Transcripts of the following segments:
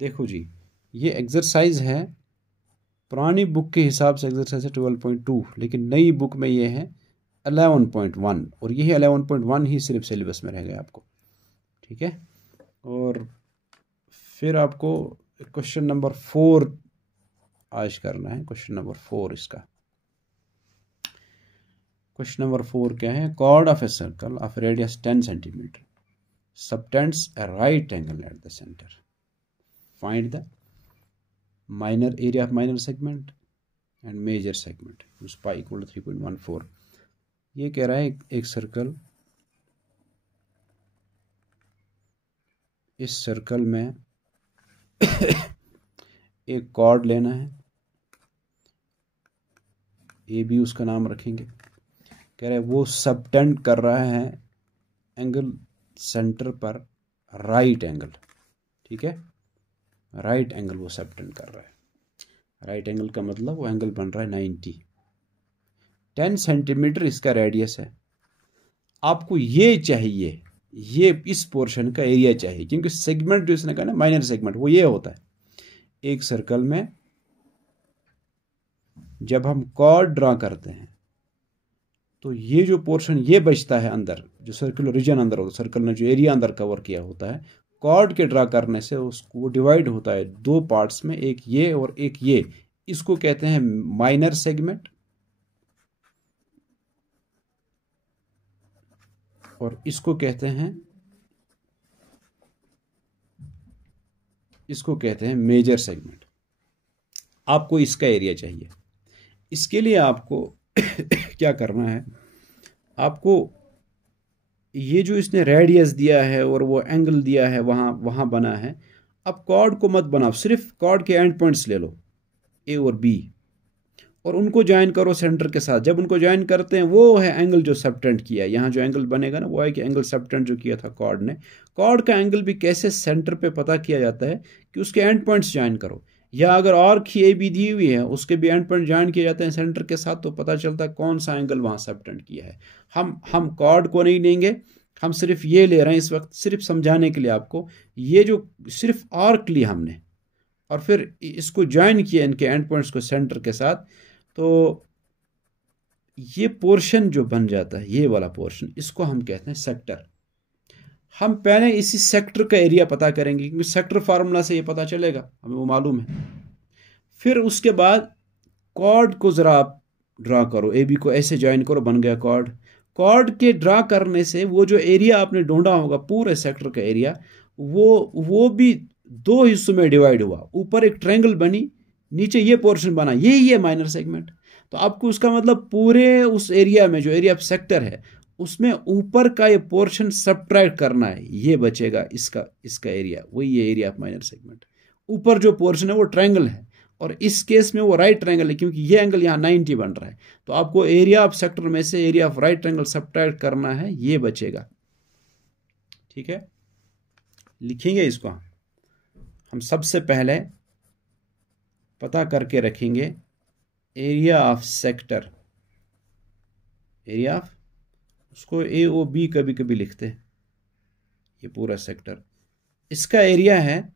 देखो जी, ये एक्सरसाइज है, पुरानी बुक के हिसाब से एक्सरसाइज है 12.2, लेकिन नई बुक में ये है 11.1, और यही 11.1 ही सिर्फ सिलेबस में रह गया आपको। ठीक है, और फिर आपको क्वेश्चन नंबर 4 आज करना है। क्वेश्चन नंबर 4 इसका क्वेश्चन नंबर 4 क्या है? Chord of a circle of radius 10 centimetre subtends a right angle at the center. Find the minor area of minor segment and major segment. Use pi equal to 3.14. ये कह रहा है एक circle, इस circle में एक कॉर्ड लेना है, ए बी उसका नाम रखेंगे। कह रहा है वो सबटेंड कर रहा है एंगल सेंटर पर राइट एंगल। ठीक है, राइट एंगल वो सबटेंड कर रहा है। राइट एंगल का मतलब वो एंगल बन रहा है 90। 10 सेंटीमीटर इसका रेडियस है। आपको ये चाहिए, ये इस पोर्शन का एरिया चाहिए, क्योंकि सेगमेंट जो इसने कहा ना माइनर सेगमेंट, वो ये होता है एक सर्कल में जब हम कॉर्ड ड्रा करते हैं तो ये जो पोर्शन ये बचता है अंदर, जो सर्कुलर रीजन अंदर होता है, सर्कल ने जो एरिया अंदर कवर किया होता है, कॉर्ड के ड्रा करने से उसको डिवाइड होता है दो पार्ट्स में, एक ये और एक ये। इसको कहते हैं माइनर सेगमेंट, और इसको कहते हैं मेजर सेगमेंट। आपको इसका एरिया चाहिए। इसके लिए आपको क्या करना है? आपको ये जो इसने रेडियस दिया है और वो एंगल दिया है वहां बना है, अब कॉर्ड को मत बनाओ, सिर्फ कॉर्ड के एंड पॉइंट्स ले लो ए और बी, और उनको ज्वाइन करो सेंटर के साथ। जब उनको ज्वाइन करते हैं वो है एंगल जो सबटेंड किया है। यहाँ जो एंगल बनेगा ना वो है कि एंगल सबटेंड जो किया था कॉर्ड ने। कॉर्ड का एंगल भी कैसे सेंटर पे पता किया जाता है कि उसके एंड पॉइंट्स ज्वाइन करो, या अगर और की ए बी दी हुई है उसके भी एंड पॉइंट ज्वाइन किए जाते हैं सेंटर के साथ, तो पता चलता है कौन सा एंगल वहाँ सबटेंड किया है। हम कॉर्ड को नहीं लेंगे, हम सिर्फ ये ले रहे हैं इस वक्त, सिर्फ समझाने के लिए आपको। ये जो सिर्फ आर्क लिया हमने और फिर इसको ज्वाइन किया इनके एंड पॉइंट्स को सेंटर के साथ, तो ये पोर्शन जो बन जाता है, ये वाला पोर्शन, इसको हम कहते हैं सेक्टर। हम पहले इसी सेक्टर का एरिया पता करेंगे, क्योंकि सेक्टर फार्मूला से ये पता चलेगा, हमें वो मालूम है। फिर उसके बाद कॉर्ड को ज़रा आप ड्रा करो, ए बी को ऐसे ज्वाइन करो, बन गया कॉर्ड। कॉर्ड के ड्रा करने से वो जो एरिया आपने ढूंढा होगा पूरे सेक्टर का एरिया, वो भी दो हिस्सों में डिवाइड हुआ। ऊपर एक ट्रायंगल बनी, नीचे ये पोर्शन बना, यही है माइनर सेगमेंट। तो आपको उसका मतलब पूरे उस एरिया में जो एरिया ऑफ सेक्टर है उसमें ऊपर का ये पोर्शन सब्ट्रैक्ट करना है, ये बचेगा इसका एरिया, वही ये एरिया ऑफ माइनर सेगमेंट। ऊपर जो पोर्शन है वो ट्रायंगल है, और इस केस में वो राइट ट्रायंगल है, क्योंकि ये एंगल यहाँ 90 बन रहा है। तो आपको एरिया ऑफ सेक्टर में से area of right triangle subtract करना है, ये बचेगा। ठीक है, लिखेंगे इसको। हम सबसे पहले पता करके रखेंगे area of sector, area of, उसको ए ओ बी कभी कभी लिखते हैं, ये पूरा सेक्टर इसका एरिया है।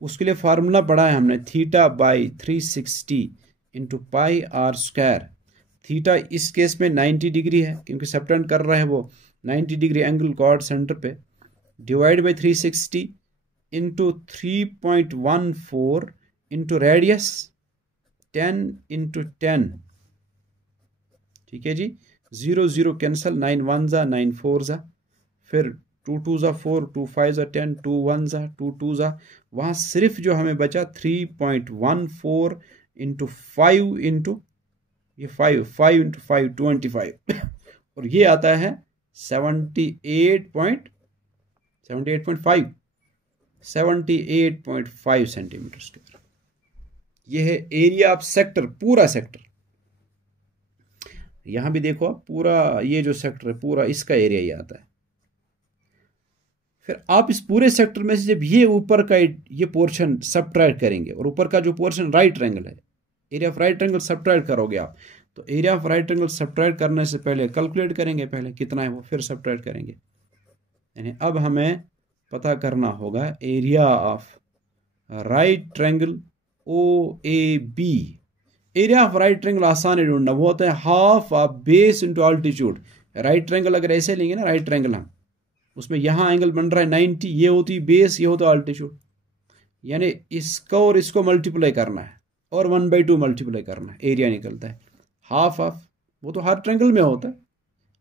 उसके लिए फार्मूला पढ़ा है हमने, theta by 360 into pi R square. Theta इस केस में 90 डिग्री है, क्योंकि सबटेंड कर रहा है वो 90 डिग्री एंगल कॉर्ड सेंटर पे, divide by 360 into 3.14 into radius 10 into 10। ठीक है जी, 0 0 कैंसल, 9 1 जा 9 4 जा, फिर 2 2 जा 4, 2 5 जा 10, 2 1 जा 2 2 जा। वहाँ सिर्फ जो हमें बचा 3.14 इंटू 5 इंटू ये 5 इंटू 5 25, और ये आता है 78.5 सेंटीमीटर स्क्वायर। ये है एरिया ऑफ सेक्टर, पूरा सेक्टर। यहां भी देखो आप, पूरा ये जो सेक्टर है पूरा इसका एरिया ही आता है। फिर आप इस पूरे सेक्टर में से जब ये ऊपर का ये पोर्शन सबट्रैक्ट करेंगे, और ऊपर का जो पोर्शन राइट ट्रायंगल है, area of right triangle subtract करोगे आप, तो area of right triangle subtract करने से पहले कैलकुलेट करेंगे पहले कितना है वो, फिर सबट्रैक्ट करेंगे। यानी अब हमें पता करना होगा area of right triangle O A B. Area of right triangle आसान है ढूंढना, वो होता है half of base into altitude. Right triangle अगर ऐसे लेंगे ना, राइट ट्रायंगल हम, उसमें यहाँ एंगल बन रहा है 90, ये होती है बेस, ये होता है अल्टीट्यूड, यानी इसको और इसको मल्टीप्लाई करना है और 1/2 मल्टीप्लाई करना है, एरिया निकलता है हाफ ऑफ। वो तो हर ट्रायंगल में होता है,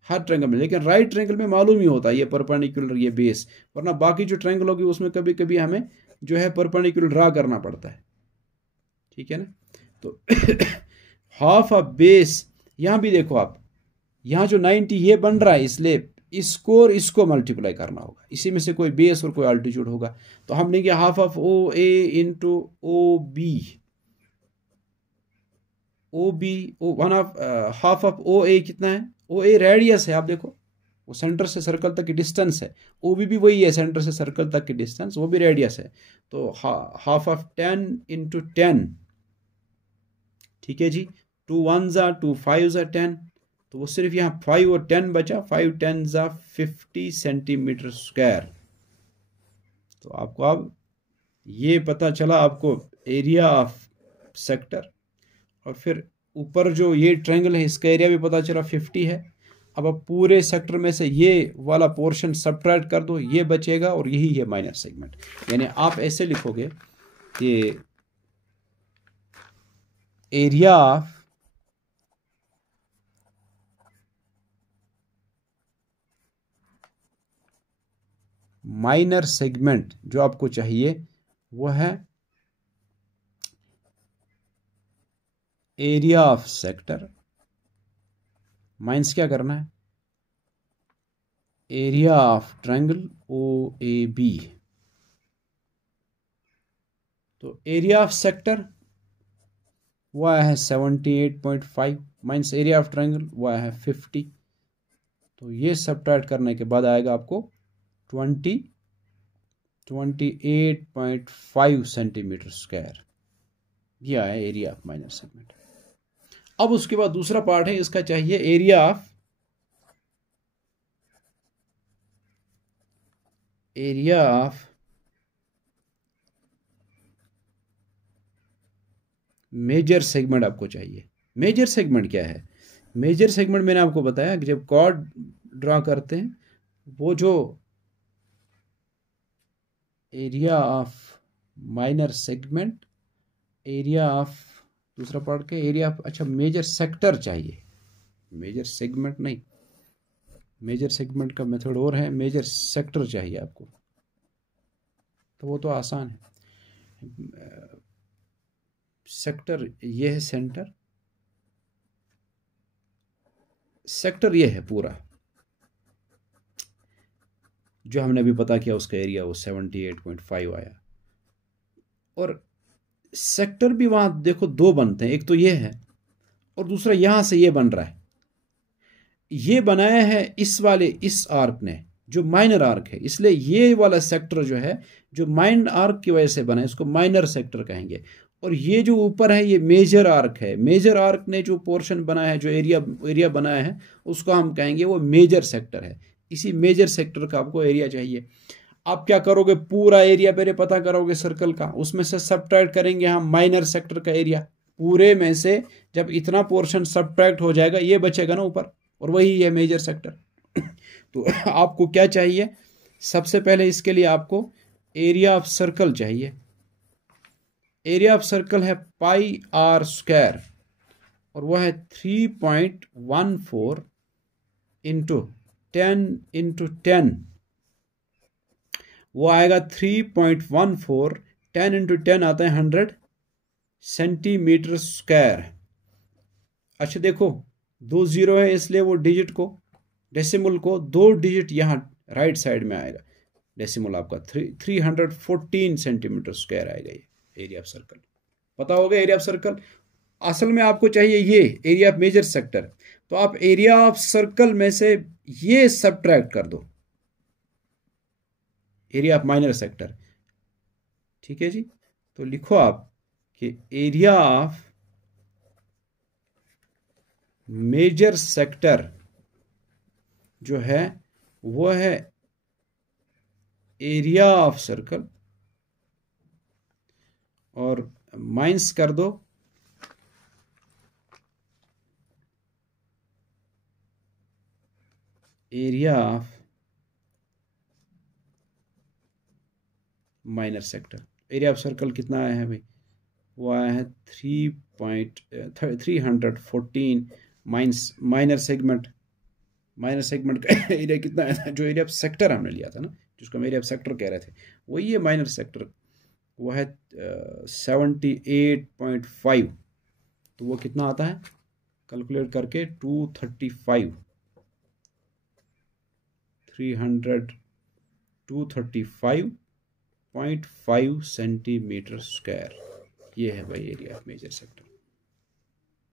हर ट्रायंगल में, लेकिन राइट ट्रायंगल में मालूम ही होता है ये परपेंडिकुलर ये बेस, वरना बाकी जो ट्रायंगल होगी उसमें कभी कभी हमें जो है परपेंडिकुलर ड्रा करना पड़ता है, ठीक है ना। तो हाफ ऑफ बेस, यहां भी देखो आप, यहां जो 90 ये बन रहा है, इसलिए इसको और इसको मल्टीप्लाई करना होगा, इसी में से कोई बेस और कोई अल्टीट्यूड होगा। तो हम लेंगे half of O A into O B, O B O one of half of O A कितना है, ओ ए रेडियस है, आप देखो वो सेंटर से सर्कल तक की डिस्टेंस है, ओ बी भी वही है, सेंटर से सर्कल तक की डिस्टेंस, वो भी रेडियस है। तो हाफ ऑफ 10 इंटू 10, ठीक है जी, 2 1 जा 2 5 जा 10, तो वो सिर्फ यहाँ 5 और 10 बचा, 5 10 जा 50 सेंटीमीटर स्क्वायर। तो आपको अब ये पता चला आपको एरिया ऑफ सेक्टर, और फिर ऊपर जो ये ट्रायंगल है इसका एरिया भी पता चला 50 है। अब आप पूरे सेक्टर में से ये वाला पोर्शन सबट्रैक्ट कर दो, ये बचेगा और यही है माइनर सेगमेंट। यानी आप ऐसे लिखोगे कि एरिया ऑफ माइनर सेगमेंट जो आपको चाहिए वो है एरिया ऑफ सेक्टर माइनस क्या करना है, area of triangle O A B. तो एरिया ऑफ सेक्टर वो आया है 78.5 माइनस एरिया ऑफ ट्रायंगल वो आया है 50। तो ये सबट्रैक्ट करने के बाद आएगा आपको 28.5 सेंटीमीटर स्क्वायर, ये आया एरिया ऑफ माइनर सेगमेंट। अब उसके बाद दूसरा पार्ट है, इसका चाहिए एरिया ऑफ मेजर सेगमेंट आपको चाहिए। मेजर सेगमेंट क्या है, मेजर सेगमेंट मैंने आपको बताया कि जब कॉर्ड ड्रा करते हैं, वो जो area of minor segment, area of दूसरा पार्ट के एरिया ऑफ, अच्छा मेजर सेक्टर चाहिए, मेजर सेगमेंट नहीं, मेजर सेगमेंट का मेथड और है, मेजर सेक्टर चाहिए आपको। तो वो तो आसान है, सेक्टर ये है, सेंटर सेक्टर ये है पूरा जो हमने अभी पता किया, उसका एरिया वो 78.5 आया। और सेक्टर भी वहां देखो दो बनते हैं, एक तो ये है और दूसरा यहां से ये बन रहा है। ये बनाया है इस आर्क ने जो माइनर आर्क है, इसलिए ये वाला सेक्टर जो है जो माइनर आर्क की वजह से बना है इसको माइनर सेक्टर कहेंगे। और ये जो ऊपर है ये मेजर आर्क है, मेजर आर्क ने जो पोर्शन बनाया है, जो एरिया बनाया है, उसको हम कहेंगे वो मेजर सेक्टर है। इसी मेजर सेक्टर का आपको एरिया चाहिए। आप क्या करोगे, पूरा एरिया पहले पता करोगे सर्कल का, उसमें से सबट्रैक्ट करेंगे हम माइनर सेक्टर का एरिया। पूरे में से जब इतना पोर्शन सबट्रैक्ट हो जाएगा ये बचेगा ना ऊपर, और वही है मेजर सेक्टर। तो आपको क्या चाहिए, सबसे पहले इसके लिए आपको एरिया ऑफ सर्कल चाहिए। एरिया ऑफ सर्कल है पाई आर स्क्वायर, और वह है 3.14 इंटू 10 इंटू 10, वो आएगा 3.14, 10 इंटू 10 आता है 100 सेंटीमीटर स्क्वायर। अच्छा देखो 2 0 है, इसलिए वो डिजिट को, डेसिमल को 2 डिजिट यहाँ राइट साइड में आएगा, डेसिमल आपका 314 सेंटीमीटर स्क्वायर आएगा ये एरिया ऑफ सर्कल। पता होगा एरिया ऑफ सर्कल। असल में आपको चाहिए ये एरिया ऑफ मेजर सेक्टर, तो आप एरिया ऑफ सर्कल में से ये सबट्रैक्ट कर दो, एरिया ऑफ माइनर सेक्टर, ठीक है जी। तो लिखो आप कि एरिया ऑफ मेजर सेक्टर जो है वो है एरिया ऑफ सर्कल और माइनस कर दो area of minor sector. Area of circle कितना आया है भाई, वो आया है 3.314 minus minor segment. Minor segment का एरिया कितना आया था, जो एरिया ऑफ सेक्टर हमने लिया था ना, जिसको हम एरिया ऑफ सेक्टर कह रहे थे, वही है माइनर सेक्टर, वो है 78.5। तो वो कितना आता है कैलकुलेट करके 235 235.5 सेंटीमीटर स्क्वायर। ये है भाई एरिया ऑफ मेजर सेक्टर।